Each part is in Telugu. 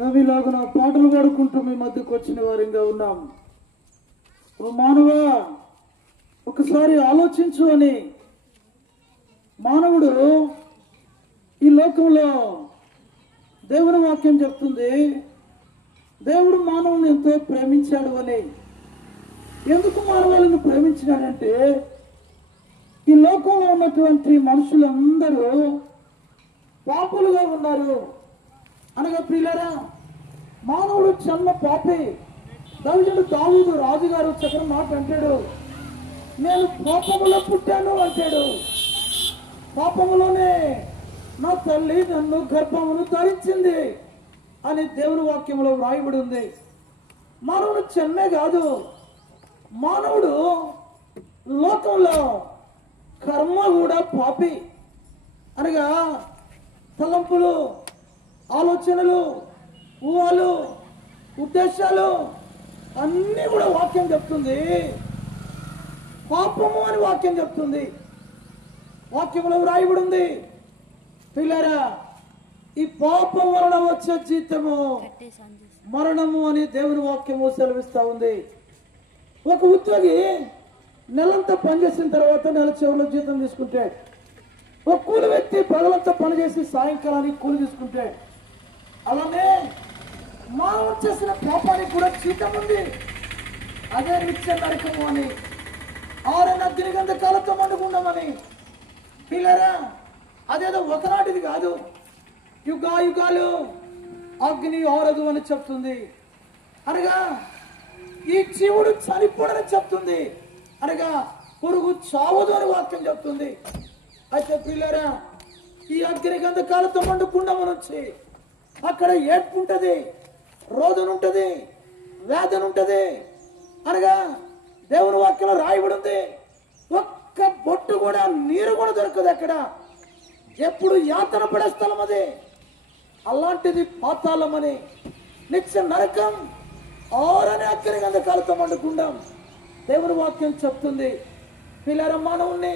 రవిలాగున పాటలు పాడుకుంటూ మీ మధ్యకు వచ్చిన వారిగా ఉన్నాం. ఓ మానవా, ఒకసారి ఆలోచించు అని మానవుడు ఈ లోకంలో దేవుని వాక్యం చెప్తుంది. దేవుడు మానవుని ఎంతో ప్రేమించాడు అని. ఎందుకు మానవాళ్ళను ప్రేమించినాడంటే ఈ లోకంలో ఉన్నటువంటి మనుషులందరూ పాపులుగా ఉన్నారు అనగా ప్రియులారా, మానవుడు జన్మ పాపి. దైవజనుడు దావీదు రాజుగారు చక్కని మాట అంటాడు, నేను పాపములో పుట్టాను అంటాడు. పాపములోనే నా తల్లి నన్ను గర్భమును ధరించింది అని దేవుని వాక్యంలో వ్రాయబడి ఉంది. మానవుడు జన్మే కాదు, మానవుడు లోకంలో కర్మ కూడా పాపి అనగా తలంపులు, ఆలోచనలు, ఊహలు, ఉద్దేశాలు అన్నీ కూడా వాక్యం చెప్తుంది పాపము అని వాక్యం చెప్తుంది. వాక్యంలో వ్రాయబడి ఉంది. పిల్లరా, ఈ పాపం వలన వచ్చే జీతము మరణము అని దేవుని వాక్యము సెలవిస్తా ఉంది. ఒక ఉద్యోగి నెలంతా పనిచేసిన తర్వాత నెల చివరిలో జీతం తీసుకుంటే, ఒక కూలి వ్యక్తి పగలంతా పనిచేసి సాయంకాలానికి కూలి తీసుకుంటే, అలానే మానవుడు చేసిన పాపానికి కూడా జీతం ఉంది. అదే నిత్య నరకము అని, ఆరైన అగ్నిగంధ కాలతో మండుకుందామని. పిల్లరా, అదేదో ఒకనాటిది కాదు, యుగాలు అగ్ని ఆరదు అని చెప్తుంది. అనగా ఈ జీవుడు చనిపోడని చెప్తుంది. అనగా పురుగు చావదు అని వాక్యం చెప్తుంది. అయితే పిల్లరా, ఈ అగ్నిగంధ కాలతో మండుకుండము నుంచి అక్కడ ఏడ్పు ఉంటది, రోదనుంటది, వేదనుంటది. అనగా దేవుని వాక్యంలో రాయబడి ఉంది, ఒక్క బొట్టు కూడా నీరు కూడా దొరకదు అక్కడ. ఎప్పుడు యాతన పడే స్థలం అది. అలాంటిది పాతాళం అని, నిత్య నరకం, ఆరని అగ్నిగంధ కాలతో మండుకుందాం దేవుని వాక్యం చెప్తుంది. పిల్లల మానవుణ్ణి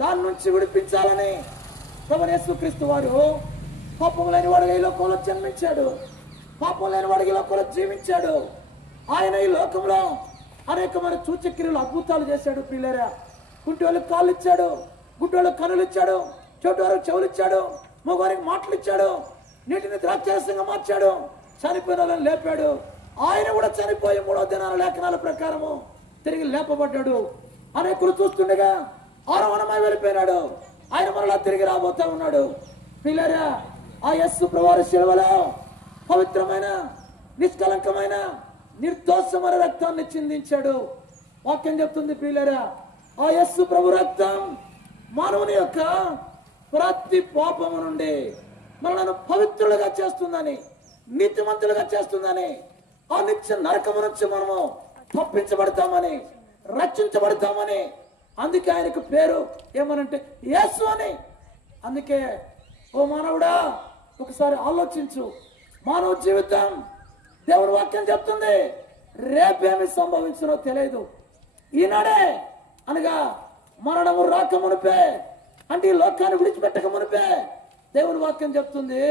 దాని నుంచి విడిపించాలని ప్రభువైన యేసుక్రీస్తు వారు పాపం లేని వాడిగా ఈ లోకంలో జన్మించాడు, పాపం లేని వాడిగా ఈ లోకంలో జీవించాడు. ఆయన ఈ లోకంలో అనేకమైన సూచక్రియలు, అద్భుతాలు చేశాడు. పిల్లరా, కుంటోళ్ళకి కాళ్ళు ఇచ్చాడు, గుడ్డోళ్ళకి కనులు ఇచ్చాడు, చెవిటివారికి చెవులు ఇచ్చాడు, మగవారికి మాటలు ఇచ్చాడు, నీటిని ద్రాక్షరసంగా మార్చాడు, చనిపోయిన వాళ్ళని లేపాడు. ఆయన కూడా చనిపోయి 3వ దినాల లేఖనాల ప్రకారము తిరిగి లేపబడ్డాడు. అనేకులు చూస్తుండగా ఆరోహణమై వెళ్ళిపోయినాడు. ఆయన మరలా తిరిగి రాబోతా ఉన్నాడు. పిల్లరా, ఆ యేసు ప్రభువారి శిలువలో పవిత్రమైన, నిష్కలంకమైన, నిర్దోషమైన రక్తాన్ని చిందించాడు. వాక్యం చెప్తుంది పిల్లరా, ఆ యేసు ప్రభు రక్తం మానవుని యొక్క ప్రతి పాపము నుండి మనలను పవిత్రులుగా చేస్తుందని, నీతిమంతులుగా చేస్తుందని, ఆ నిత్య నరకము నుంచి మనము తప్పించబడతామని, రక్షించబడతామని. అందుకే ఆయనకు పేరు ఏమనంటే యేసు అని. అందుకే ఓ మానవుడా, ఒకసారి ఆలోచించు. మానవ జీవితం దేవుని వాక్యం చెప్తుంది, రేపేమి సంభవించునో తెలియదు. ఈనాడే అనగా మరణము రాక మునిపే, అంటే ఈ లోకాన్ని విడిచిపెట్టక మునిపే దేవుని వాక్యం చెప్తుంది,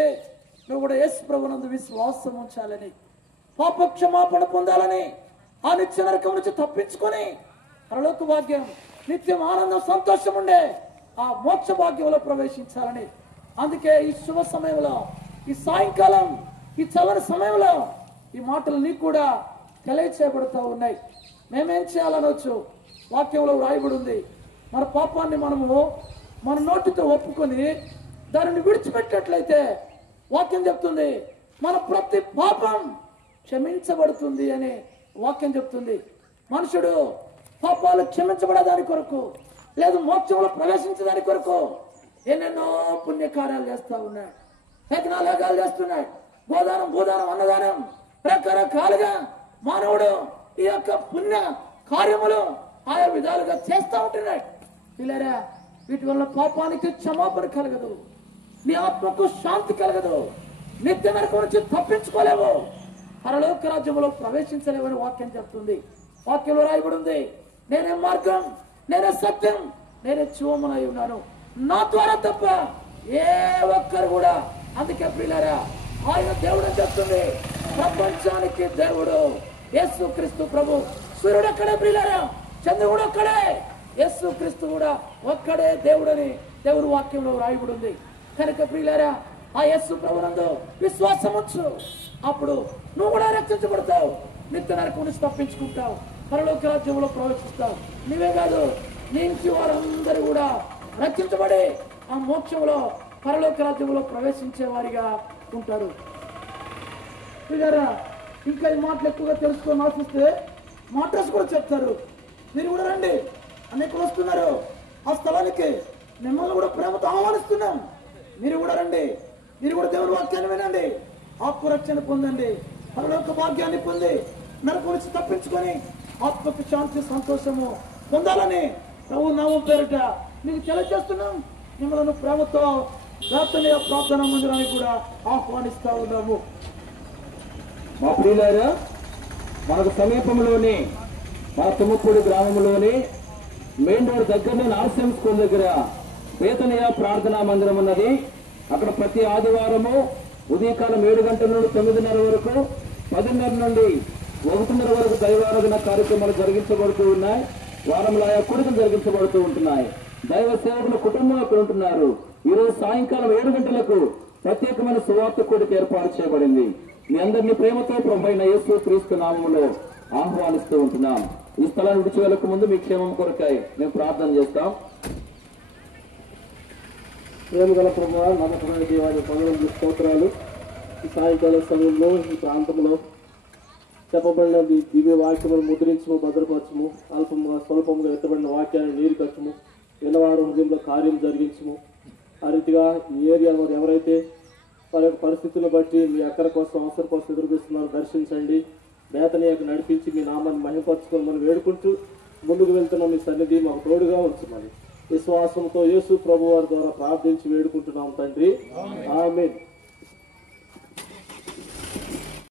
నువ్వు కూడా యేసు ప్రభునందు విశ్వాసం ఉంచాలని, పాప క్షమాపణ పొందాలని, ఆ నిత్య నరకం నుంచి తప్పించుకొని పరలోక భాగ్యం, నిత్యం ఆనందం, సంతోషం ఉండే ఆ మోక్ష భాగ్యంలో ప్రవేశించాలని. అందుకే ఈ శుభ సమయంలో, ఈ సాయంకాలం, ఈ చల్లని సమయంలో ఈ మాటలు నీకు కూడా తెలియచేయబడుతూ ఉన్నాయి. మేమేం చేయాలనొచ్చు, వాక్యంలో వ్రాయబడి ఉంది. మన పాపాన్ని మనము మన నోటితో ఒప్పుకొని దానిని విడిచిపెట్టినట్లయితే వాక్యం చెప్తుంది మన ప్రతి పాపం క్షమించబడుతుంది అని వాక్యం చెప్తుంది. మనుషుడు పాపాలు క్షమించబడదాని కొరకు, లేదు మోక్షంలో ప్రవేశించదాని కొరకు ఎన్నెన్నో పుణ్యకార్యాలు చేస్తా ఉన్నాడు, యజ్ఞాలు చేస్తున్నాడు, గోదానం, భూదానం, అన్నదానం, రకరకాలుగా మానవుడు ఈ యొక్క పుణ్య కార్యములు ఆయా విధాలుగా చేస్తూ ఉంటున్నాడు. పిల్లరా, వీటి వల్ల పాపానికి క్షమాపణ కలగదు, నీ ఆత్మకు శాంతి కలగదు, నిత్య నరకం నుంచి తప్పించుకోలేవు, పరలోక రాజ్యంలో ప్రవేశించలేవని వాక్యం చెప్తుంది. వాక్యంలో రాయబడి ఉంది, నేనే మార్గం, నేనే సత్యం, నేనే జీవమునై ఉన్నాను, నా ద్వారా తప్ప ఏ ఒక్కరు కూడా. అందుకే ప్రియులారా, ఆయన దేవుడు అని చెప్తుంది. ప్రపంచానికి దేవుడు యేసుక్రీస్తు ప్రభు. సూర్యుడు ఒక్కడే ప్రియులారా, చంద్రుడు ఒక్కడే, యేసుక్రీస్తు కూడా ఒక్కడే దేవుడని దేవుని వాక్యంలో రాయబడి ఉంది. కనుక ప్రియులారా, ఆ యేసు ప్రభునందు విశ్వాసం ఉంచు. అప్పుడు నువ్వు కూడా రక్షించబడతావు, నిత్య నరకం నుంచి తప్పించుకుంటావు, పరలోక రాజ్యంలో ప్రవేశిస్తావు. నీవే కాదు, నీ ఇంటి వారందరూ కూడా రక్షించబడి ఆ మోక్షంలో పరలోక రాజ్యంలో ప్రవేశించే వారిగా ఉంటారు. ఇంకా ఈ మాటలు ఎక్కువగా తెలుసుకొని ఆశిస్తే మాటస్ కూడా చెప్తారు. మీరు కూడా రండి, అనేకులు వస్తున్నారు ఆ స్థలానికి. మిమ్మల్ని కూడా ప్రేమతో ఆహ్వానిస్తున్నాం. మీరు కూడా రండి, మీరు కూడా దేవుని వాక్యాన్ని వినండి, ఆత్మరక్షణ పొందండి, పరలోక భాగ్యాన్ని పొంది నరకం నుంచి తప్పించుకొని ఆత్మకు శాంతి సంతోషము పొందాలని ప్రభు నామం పేరిట మీకు తెలియజేస్తున్నాం. మిమ్మల్ని ప్రేమతో ప్రార్థన మందిరానికి కూడా ఆహ్వానిస్తా ఉన్నాము. మా ప్రియులారా, మనకు సమీపంలోని మా తుమ్మపూడి గ్రామంలోని మెయిన్ రోడ్ దగ్గరనే నాశనం స్కూల్ దగ్గర బేతనీయ ప్రార్థనా మందిరం ఉన్నది. అక్కడ ప్రతి ఆదివారము ఉదయకాలం 7 గంటల నుండి 9:30 వరకు, 10:30 నుండి 1:30 వరకు దైవారాధన కార్యక్రమాలు జరిగించబడుతూ ఉన్నాయి. వారంలో ఆయా కూడికలు జరిగించబడుతూ ఉంటున్నాయి. దైవ సేవకుల కుటుంబం అక్కడ ఉంటున్నారు. ఈరోజు సాయంకాలం 7 గంటలకు ప్రత్యేకమైన సువార్త కూడిక ఏర్పాటు చేయబడింది. మీ అందరినీ ప్రేమతో ప్రభువైన యేసుక్రీస్తు నామములో ఆహ్వానిస్తూ ఉంటున్నాం. ఈ స్థలాన్ని విడిచి వెళ్ళక ముందు మీ క్షేమం కొరకై మేము ప్రార్థన చేస్తాం. ప్రేమ గల ప్రభువా, నమ్మకమైన దేవాన్ని పొందడానికి స్తోత్రాలు. ఈ సాయంకాల సమయంలో ఈ ప్రాంతంలో చెప్పబడిన దివ్య వాక్యమును ముద్రించము, భద్రపరచము, అల్పముగా స్వల్పముగా ఎత్తబడిన వాక్యాన్ని నీరు కట్టము, విన్నవారు హృదయంలో కార్యం జరిగించము. ఆ రీతిగా ఈ ఏరియాలో ఎవరైతే వారి యొక్క పరిస్థితులను బట్టి మీ అక్కర కోసం అవసరం కోసం ఎదురుపిస్తున్నారో దర్శించండి. బేతనీయకు నడిపించి మీ నామాన్ని మహిమపరచుకోమని వేడుకుంటూ ముందుకు వెళ్తున్న మీ సన్నిధి మాకు తోడుగా ఉంచమని విశ్వాసంతో యేసు ప్రభు వారి ద్వారా ప్రార్థించి వేడుకుంటున్నాం తండ్రి. ఆమేన్.